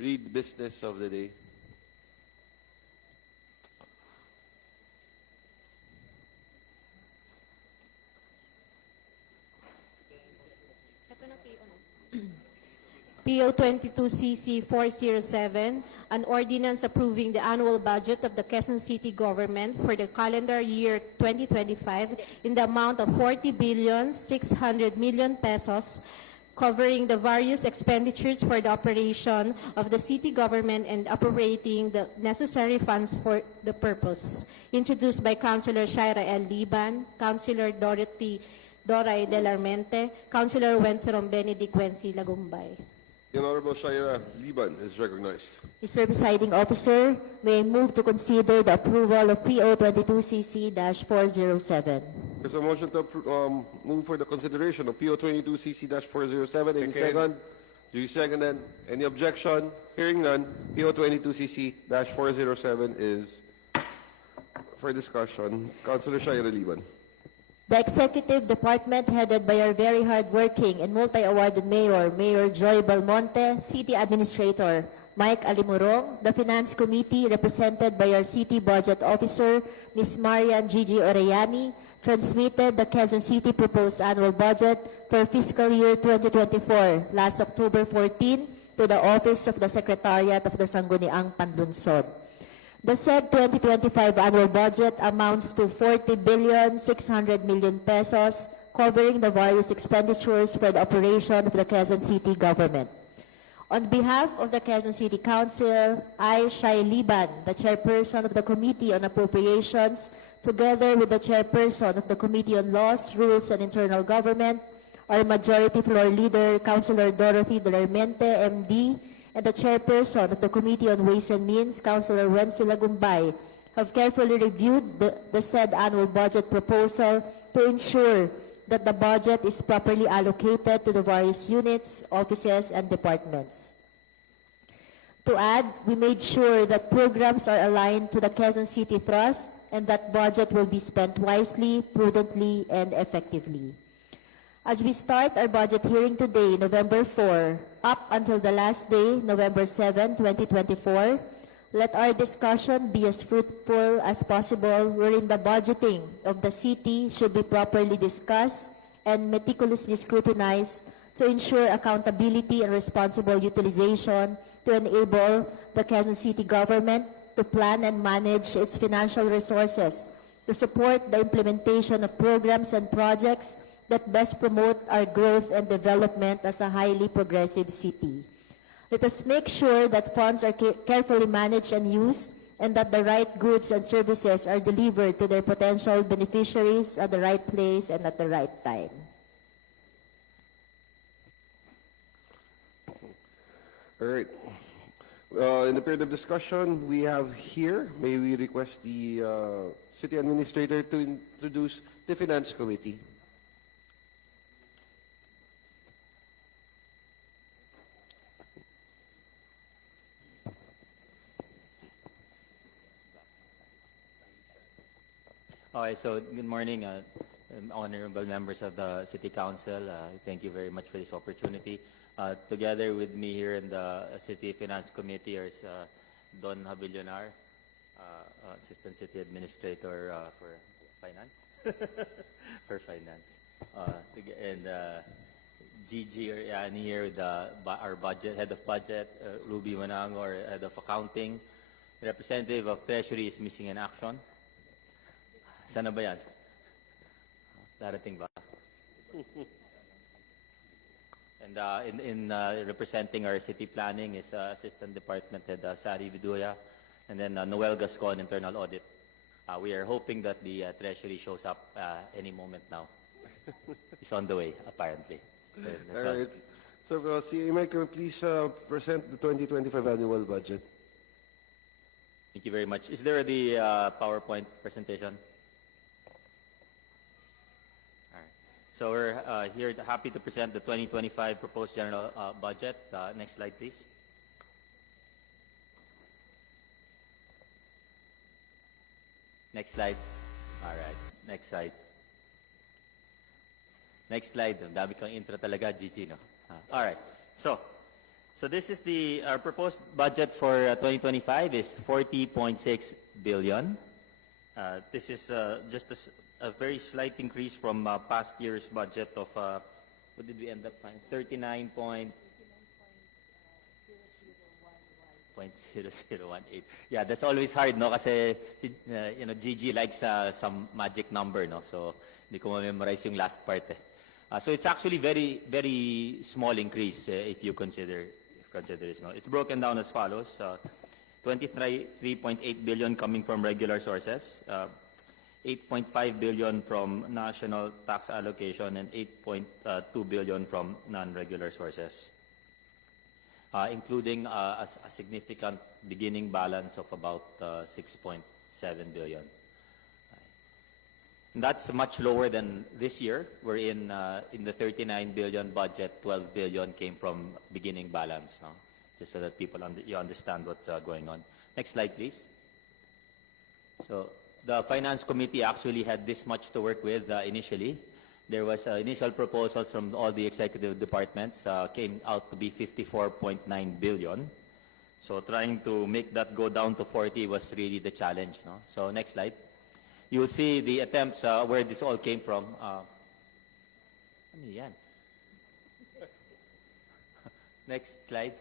read business of the day. PO 22CC 407, an ordinance approving the annual budget of the Quezon City government for the calendar year 2025 in the amount of 40,600,000,000 pesos, covering the various expenditures for the operation of the city government and appropriating the necessary funds for the purpose. Introduced by Councilor Shaira L. Liban, Councilor Dorothy Doray Delarmente, Councilor Wenceron Benedict Wency Lagumbay. The Honorable Shaira Liban is recognized. Mr. Presiding Officer, may I move to consider the approval of PO 22CC-407. There's a motion to move for the consideration of PO 22CC-407. Any second? Do you second then? Any objection? Hearing none, PO 22CC-407 is for discussion. Councilor Shaira Liban. The Executive Department, headed by our very hard-working and multi-awarded Mayor, Mayor Joy Belmonte, City Administrator Mike Alimurong, the Finance Committee, represented by our City Budget Officer, Ms. Marian Gigi Orellani, transmitted the Quezon City proposed annual budget for fiscal year 2024 last October 14 to the Office of the Secretariat of the Sangguniang Panlunsod. The said 2025 annual budget amounts to 40,600,000,000 pesos, covering the various expenditures for the operation of the Quezon City government. On behalf of the Quezon City Council, I, Shai Liban, the chairperson of the Committee on Appropriations, together with the chairperson of the Committee on Laws, Rules, and Internal Government, our Majority Floor Leader, Councilor Dorothy Delarmente, MD, and the chairperson of the Committee on Ways and Means, Councilor Wency Lagumbay, have carefully reviewed the said annual budget proposal to ensure that the budget is properly allocated to the various units, offices, and departments. To add, we made sure that programs are aligned to the Quezon City Trust and that budget will be spent wisely, prudently, and effectively. As we start our budget hearing today, November 4, up until the last day, November 7, 2024, let our discussion be as fruitful as possible, wherein the budgeting of the city should be properly discussed and meticulously scrutinized to ensure accountability and responsible utilization to enable the Quezon City government to plan and manage its financial resources to support the implementation of programs and projects that best promote our growth and development as a highly progressive city. Let us make sure that funds are carefully managed and used, and that the right goods and services are delivered to their potential beneficiaries at the right place and at the right time. All right. In the period of discussion, we have here, may we request the City Administrator to introduce the Finance Committee. Okay, so good morning, honorable members of the City Council. Thank you very much for this opportunity. Together with me here in the City Finance Committee is Don Habillonar, Assistant City Administrator for Finance. For Finance. And Gigi Oriani here with our Head of Budget, Ruby Manango, our Head of Accounting. Representative of Treasury is missing in action. Sana ba yan? Darating ba? And in representing our city planning is Assistant Department Head Sari Viduya, and then Noel Gascon, Internal Audit. We are hoping that the Treasury shows up any moment now. It's on the way, apparently. So that's All right. So, CMI, can you please present the 2025 annual budget? Thank you very much. Is there the PowerPoint presentation? So we're here happy to present the 2025 proposed general budget. Next slide, please. Next slide. All right. Next slide. Next slide. Ang dami kang intro talaga, Gigi, no? All right. So So this is our proposed budget for 2025 is 40.6 billion. This is just a very slight increase from past year's budget of what did we end up finding? 39.0018. Yeah, that's always hard, no? Kasi Gigi likes some magic number, no? So hindi ko ma-memorize yung last part. So it's actually very very small increase if you consider this. No, it's broken down as follows: 23.8 billion coming from regular sources, 8.5 billion from national tax allocation, and 8.2 billion from non-regular sources, including a significant beginning balance of about 6.7 billion. And that's much lower than this year, wherein in the 39 billion budget, 12 billion came from beginning balance. No? Just so that you understand what's going on. Next slide, please. So the Finance Committee actually had this much to work with initially. There was initial proposals from all the executive departments, came out to be 54.9 billion. So trying to make that go down to 40 was really the challenge. No? So next slide. You will see the attempts where this all came from. Ano yan? Next slide.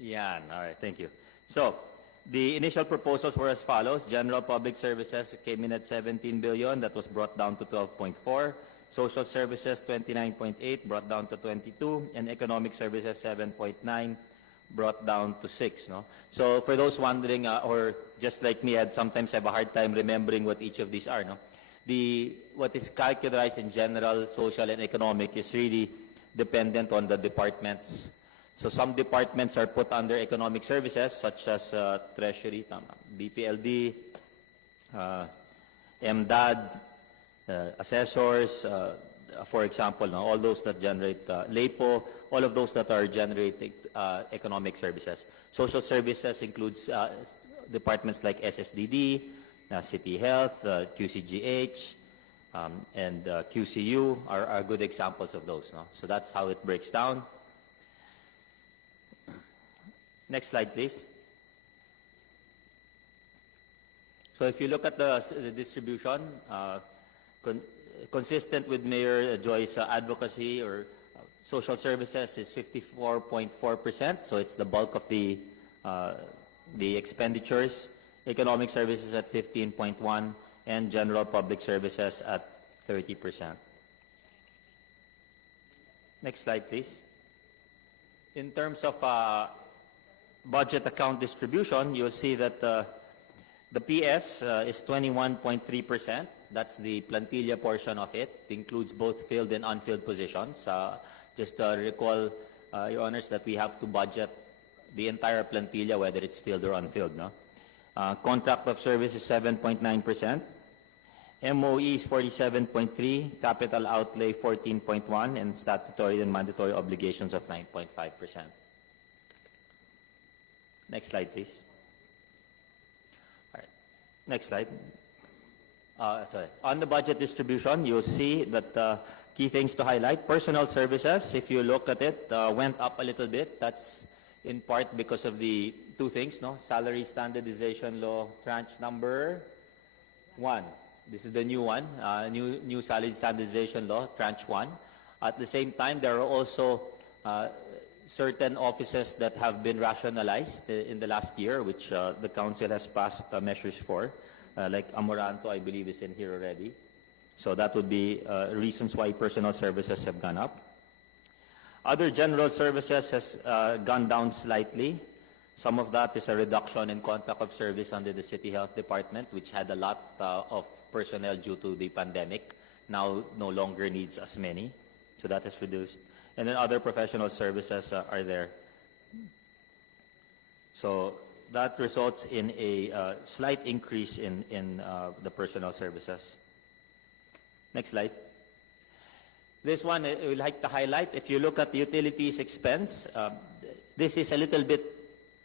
Yan. All right. Thank you. So the initial proposals were as follows. General Public Services came in at 17 billion. That was brought down to 12.4. Social Services, 29.8, brought down to 22. And Economic Services, 7.9. Brought down to 6. No? So for those wondering, or just like me, I'd sometimes have a hard time remembering what each of these are. No? What is calculated in general, social, and economic is really dependent on the departments. So some departments are put under economic services, such as Treasury, BPLD, MDAD, assessors, for example, all those that generate LAPO, all of those that are generating economic services. Social services includes departments like SSDD, City Health, QCGH, and QCU are good examples of those. No? So that's how it breaks down. Next slide, please. So if you look at the distribution, consistent with Mayor Joy's advocacy, or social services is 54.4%, so it's the bulk of the expenditures. Economic services at 15.1%, and general public services at 30%. Next slide, please. In terms of budget account distribution, you'll see that the PS is 21.3%. That's the plantilla portion of it. It includes both filled and unfilled positions. Just recall, Your Honors, that we have to budget the entire plantilla, whether it's filled or unfilled. No? Contract of service is 7.9%. MOE is 47.3%. Capital outlay 14.1%. And statutory and mandatory obligations of 9.5%. Next slide, please. All right. Next slide. Sorry. On the budget distribution, you'll see that key things to highlight. Personnel services, if you look at it, went up a little bit. That's in part because of the two things, no? Salary standardization law, tranche number 1. This is the new one, new salary standardization law, tranche 1. At the same time, there are also certain offices that have been rationalized in the last year, which the council has passed measures for, like Amoranto, I believe, is in here already. So that would be reasons why personal services have gone up. Other general services has gone down slightly. Some of that is a reduction in contract of service under the City Health Department, which had a lot of personnel due to the pandemic. Now no longer needs as many. So that is reduced. And then other professional services are there. So that results in a slight increase in the personnel services. Next slide. This one I would like to highlight. If you look at the utilities expense, this is a little bit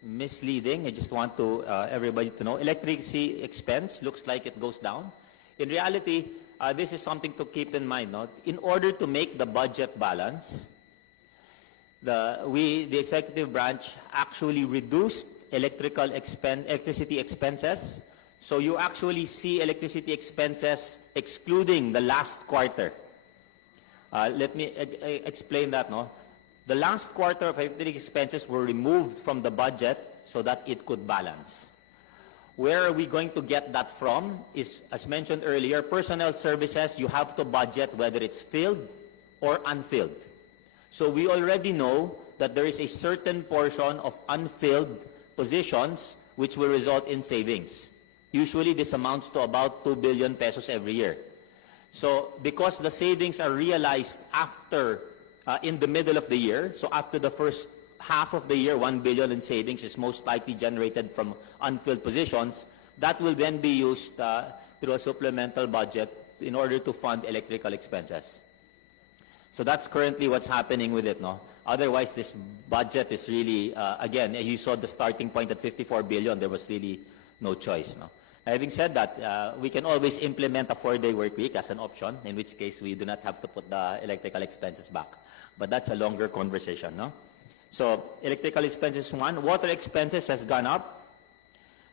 misleading. I just want to everybody to know. Electricity expense looks like it goes down. In reality, this is something to keep in mind. No? In order to make the budget balance, the executive branch actually reduced electricity expenses. So you actually see electricity expenses excluding the last quarter. Let me explain that. No, the last quarter of electricity expenses were removed from the budget so that it could balance. Where are we going to get that from? Is, as mentioned earlier, personnel services. You have to budget whether it's filled or unfilled. So we already know that there is a certain portion of unfilled positions which will result in savings. Usually this amounts to about 2 billion pesos every year. So because the savings are realized after, in the middle of the year, so after the first half of the year, 1 billion in savings is most likely generated from unfilled positions, that will then be used through a supplemental budget in order to fund electrical expenses. So that's currently what's happening with it, no? Otherwise, this budget is really, again, you saw the starting point at 54 billion, there was really no choice, no? Having said that, we can always implement a 4-day work week as an option, in which case we do not have to put the electrical expenses back. But that's a longer conversation, no? So, electrical expenses, one. Water expenses has gone up.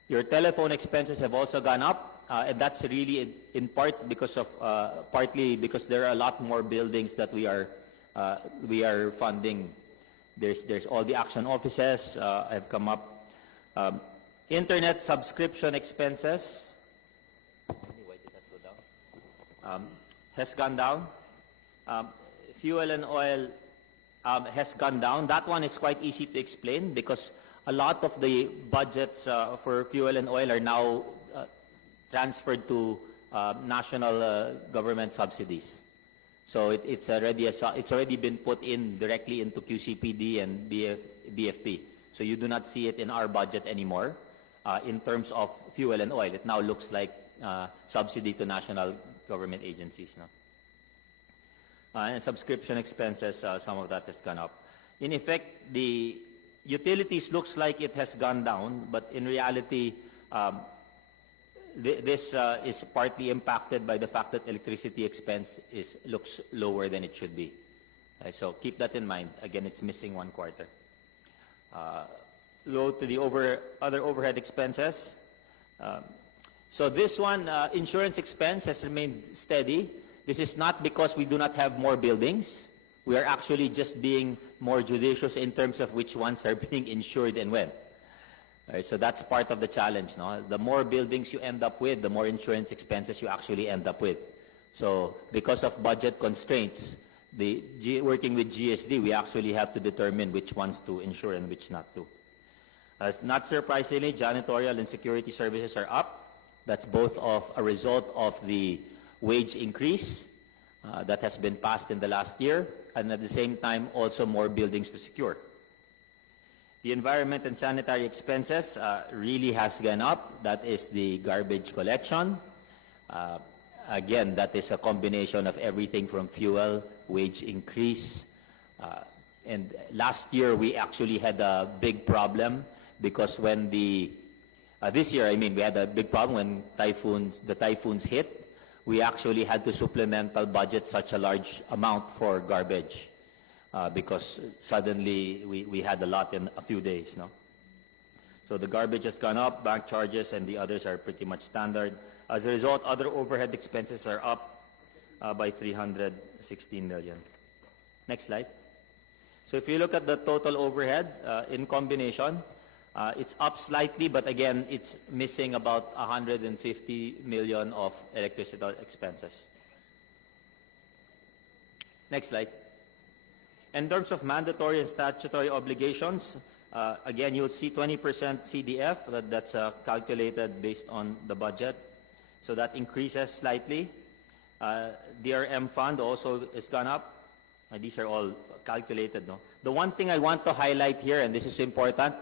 Your telephone expenses have also gone up. And that's really in part because of, partly because there are a lot more buildings that we are funding. There's all the action offices have come up. Internet subscription expenses, why did that go down? Has gone down. Fuel and oil has gone down. That one is quite easy to explain because a lot of the budgets for fuel and oil are now transferred to national government subsidies. So it's already been put in directly into QCPD and BFP. So you do not see it in our budget anymore. In terms of fuel and oil, it now looks like subsidy to national government agencies. No? And subscription expenses, some of that has gone up. In effect, the utilities looks like it has gone down, but in reality, this is partly impacted by the fact that electricity expense looks lower than it should be. So keep that in mind. Again, it's missing 1 quarter. Go to the other overhead expenses. So this one, insurance expense has remained steady. This is not because we do not have more buildings. We are actually just being more judicious in terms of which ones are being insured and when. Right, so that's part of the challenge. No? The more buildings you end up with, the more insurance expenses you actually end up with. So because of budget constraints, working with GSD, we actually have to determine which ones to insure and which not to. Not surprisingly, janitorial and security services are up. That's both of a result of the wage increase that has been passed in the last year, and at the same time, also more buildings to secure. The environment and sanitary expenses really has gone up. That is the garbage collection. Again, that is a combination of everything from fuel, wage increase. And last year, we actually had a big problem because when this year, I mean, we had a big problem when the typhoons hit. We actually had to supplemental budget such a large amount for garbage because suddenly we had a lot in a few days. No? So the garbage has gone up, bank charges and the others are pretty much standard. As a result, other overhead expenses are up by 316 million. Next slide. So if you look at the total overhead in combination, it's up slightly, but again, it's missing about 150 million of electricity expenses. Next slide. In terms of mandatory and statutory obligations, again, you'll see 20% CDF, that's calculated based on the budget. So that increases slightly. DRM fund also has gone up. These are all calculated. No? The one thing I want to highlight here, and this is important,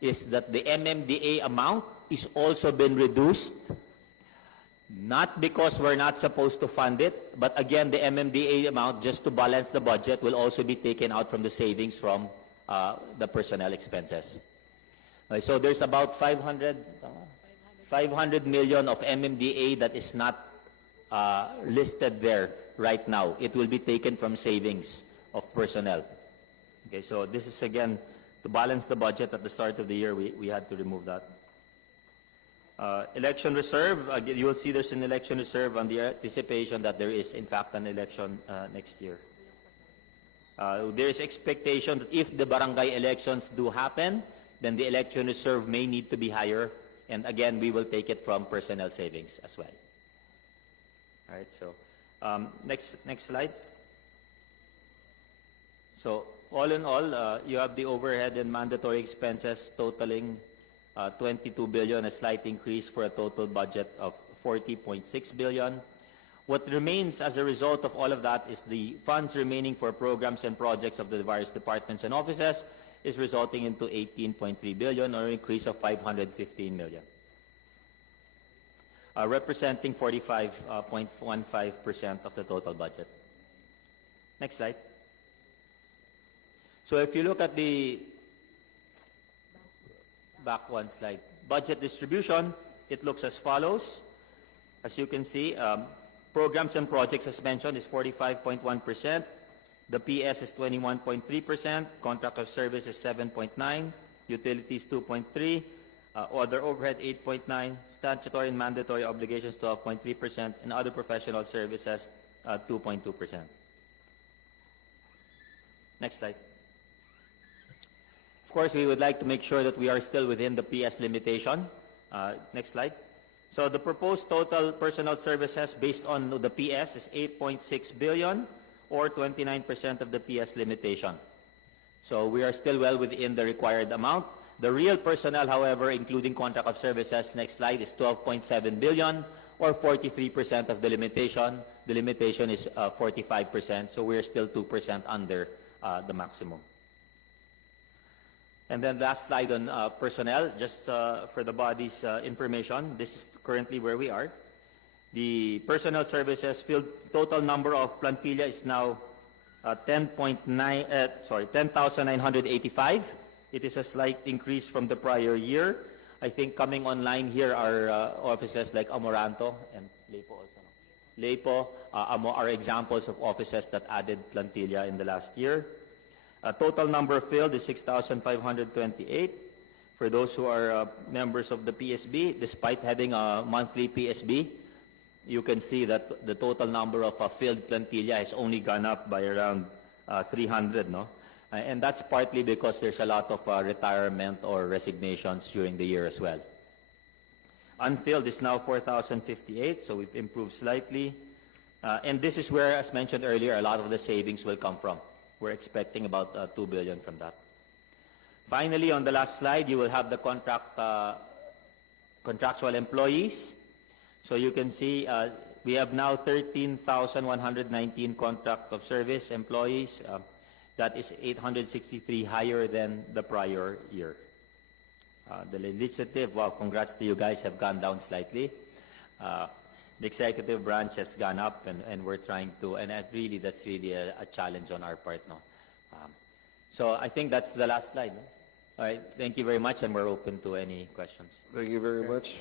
is that the MMDA amount is also been reduced, not because we're not supposed to fund it, but again, the MMDA amount, just to balance the budget, will also be taken out from the savings from the personnel expenses. So there's about 500 million of MMDA that is not listed there right now. It will be taken from savings of personnel. Okay, so this is again, to balance the budget at the start of the year, we had to remove that. Election reserve, you will see there's an election reserve on the anticipation that there is in fact an election next year. There is expectation that if the barangay elections do happen, then the election reserve may need to be higher, and again, we will take it from personnel savings as well. All right, so next slide. So all in all, you have the overhead and mandatory expenses totaling 22 billion, a slight increase for a total budget of 40.6 billion. What remains as a result of all of that is the funds remaining for programs and projects of the various departments and offices is resulting into 18.3 billion, or an increase of 515 million, representing 45.15% of the total budget. Next slide. So if you look at the back one slide, budget distribution, it looks as follows. As you can see, programs and projects, as mentioned, is 45.1%. The PS is 21.3%. Contract of service is 7.9%. Utilities 2.3%. Other overhead 8.9%. Statutory and mandatory obligations 12.3%. And other professional services 2.2%. Next slide. Of course, we would like to make sure that we are still within the PS limitation. Next slide. So the proposed total personnel services based on the PS is 8.6 billion, or 29% of the PS limitation. So we are still well within the required amount. The real personnel, however, including contract of services, next slide, is 12.7 billion, or 43% of the limitation. The limitation is 45%, so we're still 2% under the maximum. And then last slide on personnel, just for the body's information. This is currently where we are. The personnel services field total number of plantilla is now 10,985. It is a slight increase from the prior year. I think coming online here are offices like Amoranto and Leipo also. Leipo are examples of offices that added plantilla in the last year. Total number filled is 6,528. For those who are members of the PSB, despite having a monthly PSB, you can see that the total number of filled plantilla has only gone up by around 300, no? And that's partly because there's a lot of retirement or resignations during the year as well. Unfilled is now 4,058, so we've improved slightly. And this is where, as mentioned earlier, a lot of the savings will come from. We're expecting about 2 billion from that. Finally, on the last slide, you will have the contractual employees. So you can see we have now 13,119 contract of service employees. That is 863 higher than the prior year. The legislative, well, congrats to you guys, have gone down slightly. The executive branch has gone up, and we're trying to, and that's really a challenge on our part, no? So I think that's the last slide. No? All right, thank you very much, and we're open to any questions. Thank you very much.